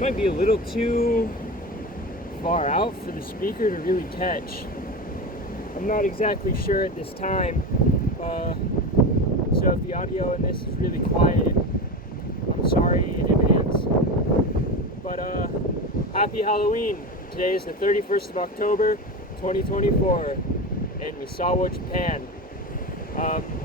might be a little too far out for the speaker to really catch. I'm not exactly sure at this time, so if the audio in this is really quiet, I'm sorry in advance. But happy Halloween! Today is the 31st of October, 2024, in Misawa, Japan.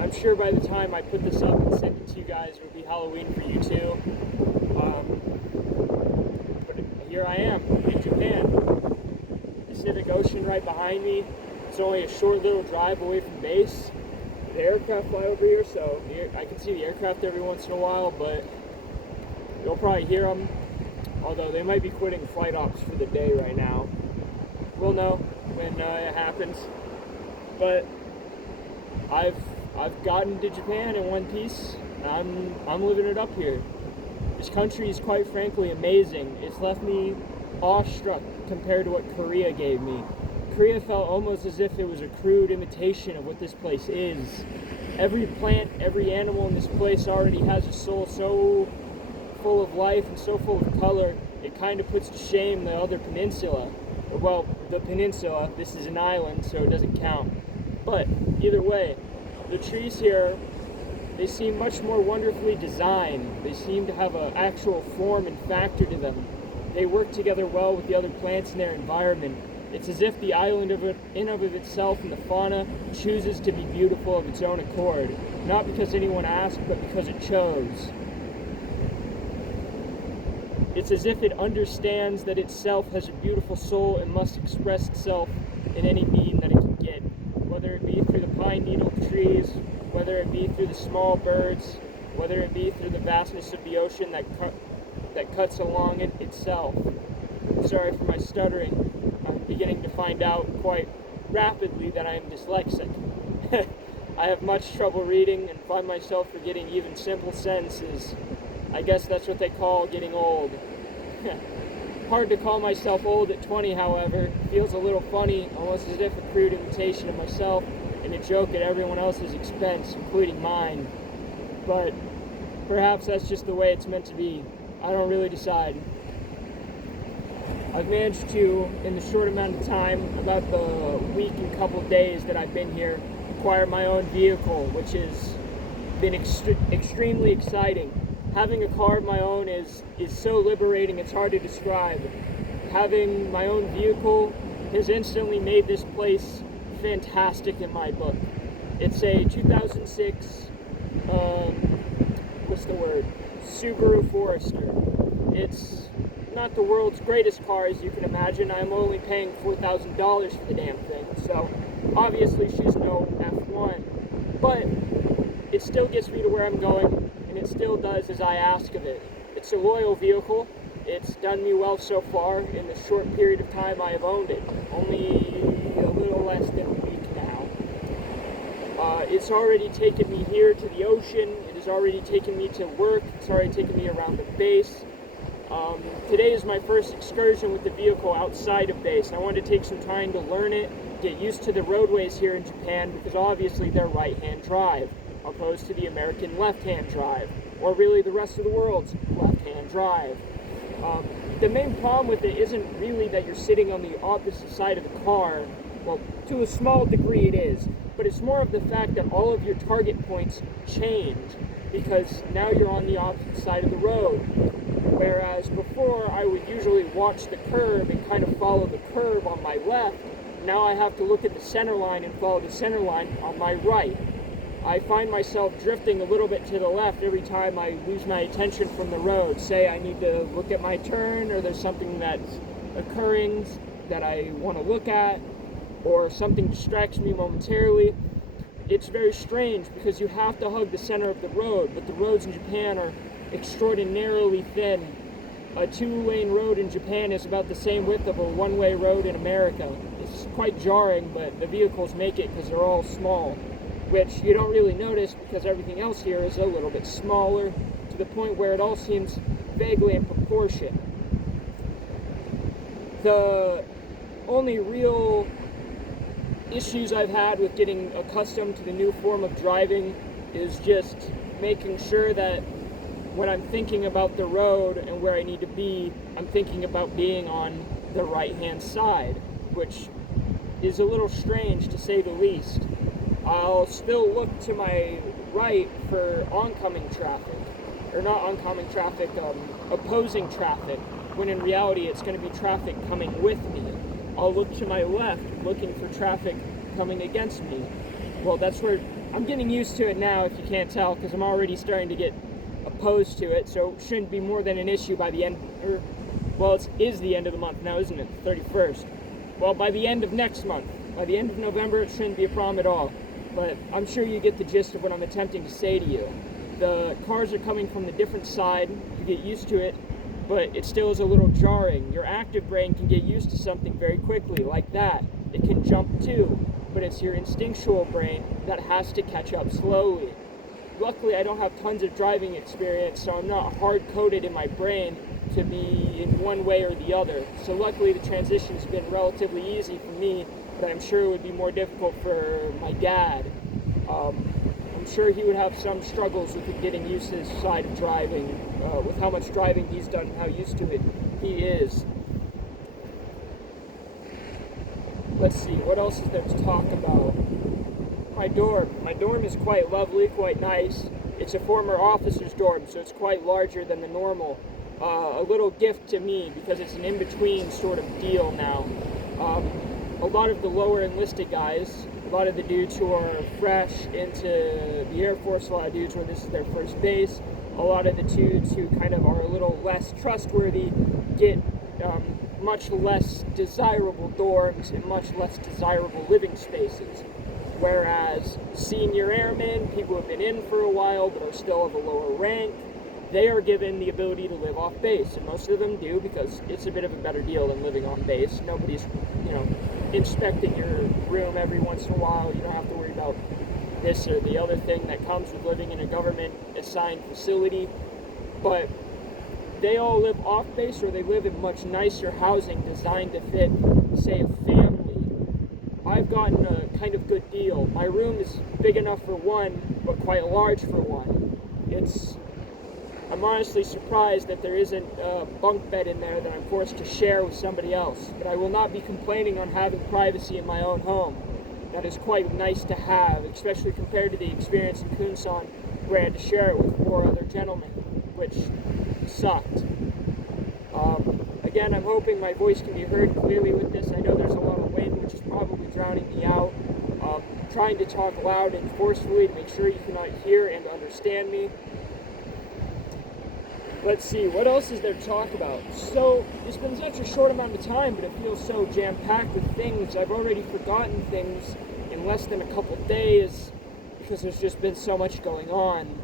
I'm sure by the time I put this up and send it to you guys, it'll be Halloween for you too. But here I am in Japan. Pacific Ocean right behind me. It's only a short little drive away from base. The aircraft fly over here, so I can see the aircraft every once in a while, but you'll probably hear them. Although they might be quitting flight ops for the day right now. We'll know when it happens. But I've gotten to Japan in one piece. I'm living it up here. This country is quite frankly amazing. It's left me awestruck compared to what Korea gave me. Korea felt almost as if it was a crude imitation of what this place is. Every plant, every animal in this place already has a soul so full of life and so full of color, it kind of puts to shame the other peninsula. Well, the peninsula, this is an island, so it doesn't count. But either way, the trees here, they seem much more wonderfully designed. They seem to have an actual form and factor to them. They work together well with the other plants in their environment. It's as if the island in of itself and the fauna chooses to be beautiful of its own accord, not because anyone asked, but because it chose. It's as if it understands that itself has a beautiful soul and must express itself in any mean that it can get, whether it be through the pine needle trees, whether it be through the small birds, whether it be through the vastness of the ocean that cuts along it itself. Sorry for my stuttering. I'm beginning to find out quite rapidly that I am dyslexic. I have much trouble reading and find myself forgetting even simple sentences. I guess that's what they call getting old. Hard to call myself old at 20, however. Feels a little funny, almost as if a crude imitation of myself and a joke at everyone else's expense, including mine. But perhaps that's just the way it's meant to be. I don't really decide. I've managed to, in the short amount of time, about the week and couple days that I've been here, acquire my own vehicle, which has been extremely exciting. Having a car of my own is so liberating, it's hard to describe. Having my own vehicle has instantly made this place fantastic in my book. It's a 2006, Subaru Forester. It's not the world's greatest car, as you can imagine. I'm only paying $4,000 for the damn thing, so obviously she's no F1. But it still gets me to where I'm going, and it still does as I ask of it. It's a loyal vehicle. It's done me well so far in the short period of time I have owned it. Only a little less than a week now. It's already taken me here to the ocean. It has already taken me to work. It's already taken me around the base. Today is my first excursion with the vehicle outside of base. I wanted to take some time to learn it, get used to the roadways here in Japan, because obviously they're right-hand drive, opposed to the American left-hand drive, or really the rest of the world's left-hand drive. The main problem with it isn't really that you're sitting on the opposite side of the car. Well, to a small degree it is, but it's more of the fact that all of your target points change, because now you're on the opposite side of the road. Whereas before I would usually watch the curb and kind of follow the curb on my left, now I have to look at the center line and follow the center line on my right. I find myself drifting a little bit to the left every time I lose my attention from the road. Say I need to look at my turn, or there's something that's occurring that I want to look at, or something distracts me momentarily. It's very strange because you have to hug the center of the road, but the roads in Japan are extraordinarily thin. A two-lane road in Japan is about the same width of a one-way road in America. It's quite jarring, but the vehicles make it because they're all small, which you don't really notice because everything else here is a little bit smaller, to the point where it all seems vaguely in proportion. The only real issues I've had with getting accustomed to the new form of driving is just making sure that when I'm thinking about the road and where I need to be, I'm thinking about being on the right-hand side, which is a little strange to say the least. I'll still look to my right for oncoming traffic, or not oncoming traffic, opposing traffic, when in reality it's going to be traffic coming with me. I'll look to my left, looking for traffic coming against me. Well, that's where I'm getting used to it now, if you can't tell, because I'm already starting to get opposed to it, so it shouldn't be more than an issue by the end, well, it is the end of the month now, isn't it? The 31st. Well, by the end of next month, by the end of November, it shouldn't be a problem at all. But I'm sure you get the gist of what I'm attempting to say to you. The cars are coming from the different side, you get used to it, but it still is a little jarring. Your active brain can get used to something very quickly, like that. It can jump too, but it's your instinctual brain that has to catch up slowly. Luckily, I don't have tons of driving experience, so I'm not hard-coded in my brain to be in one way or the other. So luckily, the transition's been relatively easy for me, but I'm sure it would be more difficult for my dad. I'm sure he would have some struggles with getting used to his side of driving, with how much driving he's done and how used to it he is. Let's see, what else is there to talk about? My dorm. My dorm is quite lovely, quite nice. It's a former officer's dorm, so it's quite larger than the normal. A little gift to me, because it's an in-between sort of deal now. A lot of the lower enlisted guys, a lot of the dudes who are fresh into the Air Force, a lot of dudes where this is their first base, a lot of the dudes who kind of are a little less trustworthy get much less desirable dorms and much less desirable living spaces. Whereas senior airmen, people who have been in for a while but are still of a lower rank, they are given the ability to live off base, and most of them do because it's a bit of a better deal than living on base. Nobody's, inspecting your room every once in a while. You don't have to worry about this or the other thing that comes with living in a government-assigned facility. But they all live off base, or they live in much nicer housing designed to fit, say, a family. I've gotten a kind of good deal. My room is big enough for one, but quite large for one. I'm honestly surprised that there isn't a bunk bed in there that I'm forced to share with somebody else. But I will not be complaining on having privacy in my own home. That is quite nice to have, especially compared to the experience in Kunsan, where I had to share it with 4 other gentlemen, which sucked. Again, I'm hoping my voice can be heard clearly with this. I know there's a lot of wind, which is probably drowning me out. Trying to talk loud and forcefully to make sure you cannot hear and understand me. Let's see, what else is there to talk about? So, it's been such a short amount of time, but it feels so jam-packed with things. I've already forgotten things in less than a couple days because there's just been so much going on.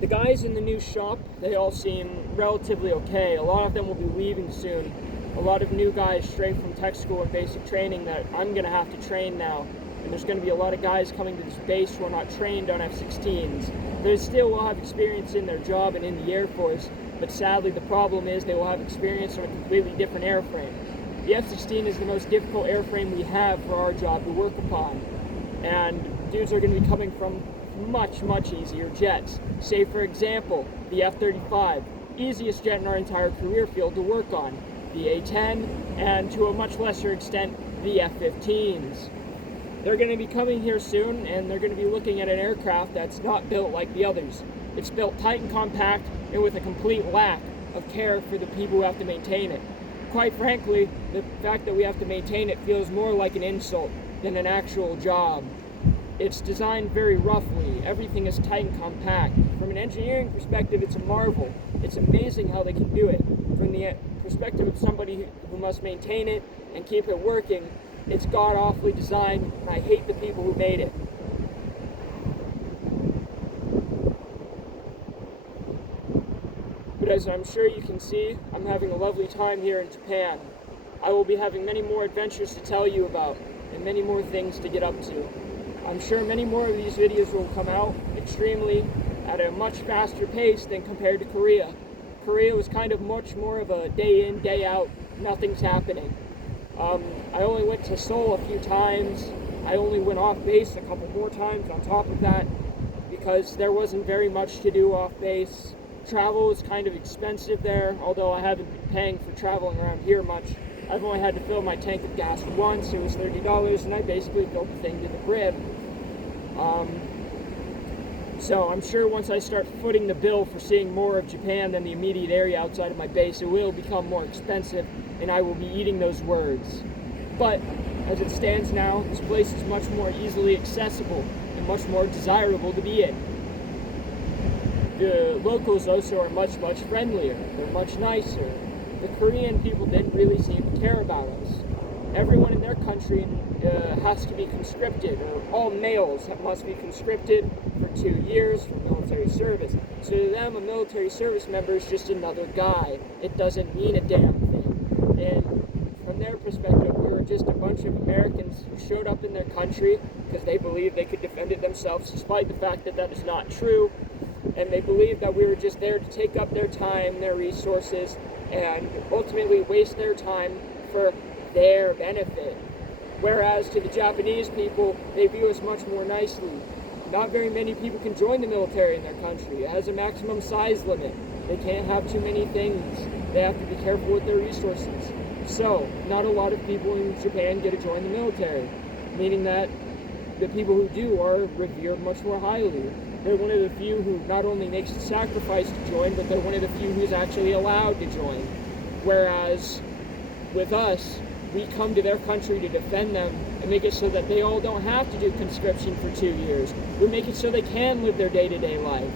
The guys in the new shop, they all seem relatively okay. A lot of them will be leaving soon. A lot of new guys straight from tech school and basic training that I'm going to have to train now. And there's going to be a lot of guys coming to this base who are not trained on F-16s. They still will have experience in their job and in the Air Force, but sadly the problem is they will have experience on a completely different airframe. The F-16 is the most difficult airframe we have for our job to work upon. And dudes are going to be coming from much, much easier jets. Say, for example, the F-35, easiest jet in our entire career field to work on. The A-10, and to a much lesser extent, the F-15s. They're going to be coming here soon, and they're going to be looking at an aircraft that's not built like the others. It's built tight and compact, and with a complete lack of care for the people who have to maintain it. Quite frankly, the fact that we have to maintain it feels more like an insult than an actual job. It's designed very roughly. Everything is tight and compact. From an engineering perspective, it's a marvel. It's amazing how they can do it. From the perspective of somebody who must maintain it and keep it working, it's god-awfully designed, and I hate the people who made it. But as I'm sure you can see, I'm having a lovely time here in Japan. I will be having many more adventures to tell you about, and many more things to get up to. I'm sure many more of these videos will come out extremely at a much faster pace than compared to Korea. Korea was kind of much more of a day in, day out, nothing's happening. I only went to Seoul a few times. I only went off base a couple more times on top of that. because there wasn't very much to do off base. Travel was kind of expensive there, although I haven't been paying for traveling around here much. I've only had to fill my tank of gas once. It was $30, and I basically filled the thing to the brim. So I'm sure once I start footing the bill for seeing more of Japan than the immediate area outside of my base, it will become more expensive, and I will be eating those words. But as it stands now, this place is much more easily accessible and much more desirable to be in. The locals also are much, much friendlier. They're much nicer. The Korean people didn't really seem to care about us. Everyone in their country has to be conscripted, or all males must be conscripted for 2 years for military service. So to them, a military service member is just another guy. It doesn't mean a damn thing. And from their perspective, we were just a bunch of Americans who showed up in their country because they believed they could defend it themselves, despite the fact that that is not true. And they believed that we were just there to take up their time, their resources, and ultimately waste their time for their benefit. Whereas to the Japanese people, they view us much more nicely. Not very many people can join the military in their country. It has a maximum size limit. They can't have too many things. They have to be careful with their resources. So, not a lot of people in Japan get to join the military, meaning that the people who do are revered much more highly. They're one of the few who not only makes the sacrifice to join, but they're one of the few who's actually allowed to join. Whereas with us, we come to their country to defend them and make it so that they all don't have to do conscription for 2 years. We make it so they can live their day-to-day life.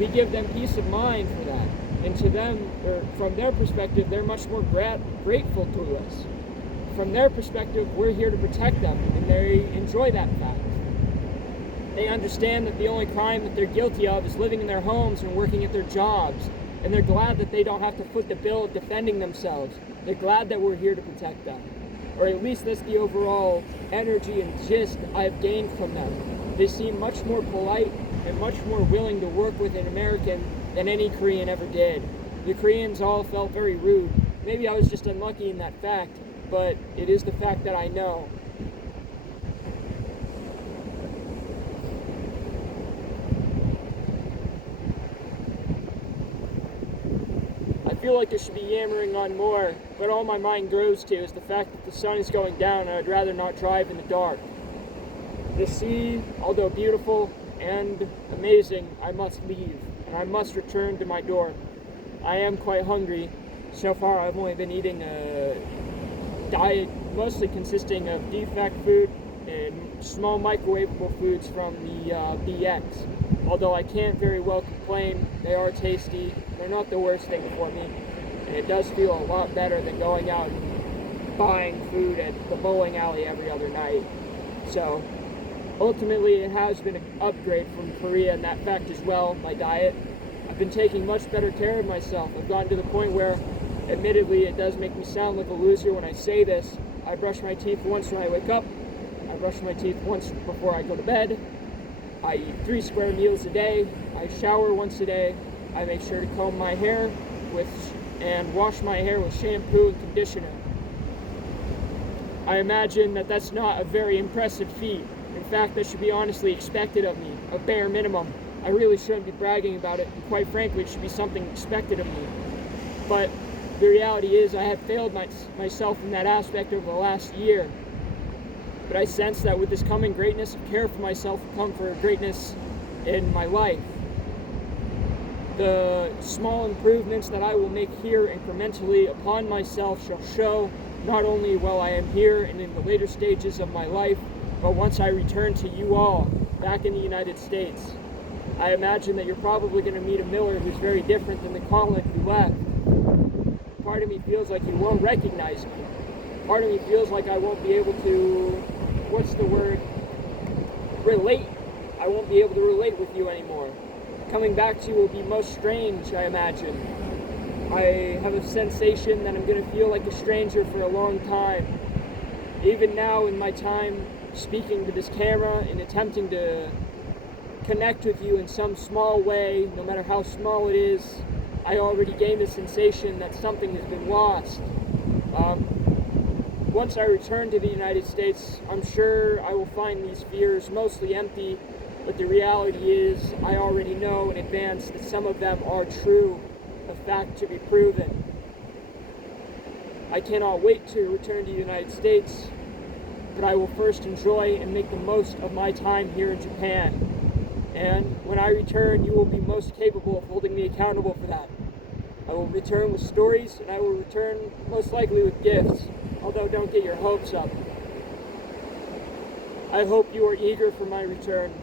We give them peace of mind for that. And to them, or from their perspective, they're much more grateful to us. From their perspective, we're here to protect them, and they enjoy that fact. They understand that the only crime that they're guilty of is living in their homes and working at their jobs. And they're glad that they don't have to foot the bill of defending themselves. They're glad that we're here to protect them. Or at least that's the overall energy and gist I've gained from them. They seem much more polite and much more willing to work with an American than any Korean ever did. The Koreans all felt very rude. Maybe I was just unlucky in that fact, but it is the fact that I know. I feel like I should be yammering on more, but all my mind grows to is the fact that the sun is going down and I'd rather not drive in the dark. The sea, although beautiful and amazing, I must leave, and I must return to my dorm. I am quite hungry. So far I've only been eating a diet mostly consisting of defect food and small microwavable foods from the BX. Although I can't very well complain, they are tasty, they're not the worst thing for me, and it does feel a lot better than going out and buying food at the bowling alley every other night. So, ultimately it has been an upgrade from Korea in that fact as well, my diet. I've been taking much better care of myself. I've gotten to the point where, admittedly, it does make me sound like a loser when I say this. I brush my teeth once when I wake up, I brush my teeth once before I go to bed, I eat 3 square meals a day, I shower once a day, I make sure to comb my hair and wash my hair with shampoo and conditioner. I imagine that that's not a very impressive feat. In fact, that should be honestly expected of me, a bare minimum. I really shouldn't be bragging about it, and quite frankly, it should be something expected of me. But the reality is I have failed myself in that aspect over the last year. But I sense that with this coming greatness of care for myself will come for greatness in my life. The small improvements that I will make here incrementally upon myself shall show not only while I am here and in the later stages of my life, but once I return to you all back in the United States. I imagine that you're probably going to meet a Miller who's very different than the Colin who left. Part of me feels like you won't recognize me. Part of me feels like I won't be able to, relate. I won't be able to relate with you anymore. Coming back to you will be most strange, I imagine. I have a sensation that I'm going to feel like a stranger for a long time. Even now in my time speaking to this camera and attempting to connect with you in some small way, no matter how small it is, I already gained the sensation that something has been lost. Once I return to the United States, I'm sure I will find these fears mostly empty But the reality is, I already know in advance that some of them are true, a fact to be proven. I cannot wait to return to the United States, but I will first enjoy and make the most of my time here in Japan. And when I return, you will be most capable of holding me accountable for that. I will return with stories, and I will return most likely with gifts, although don't get your hopes up. I hope you are eager for my return.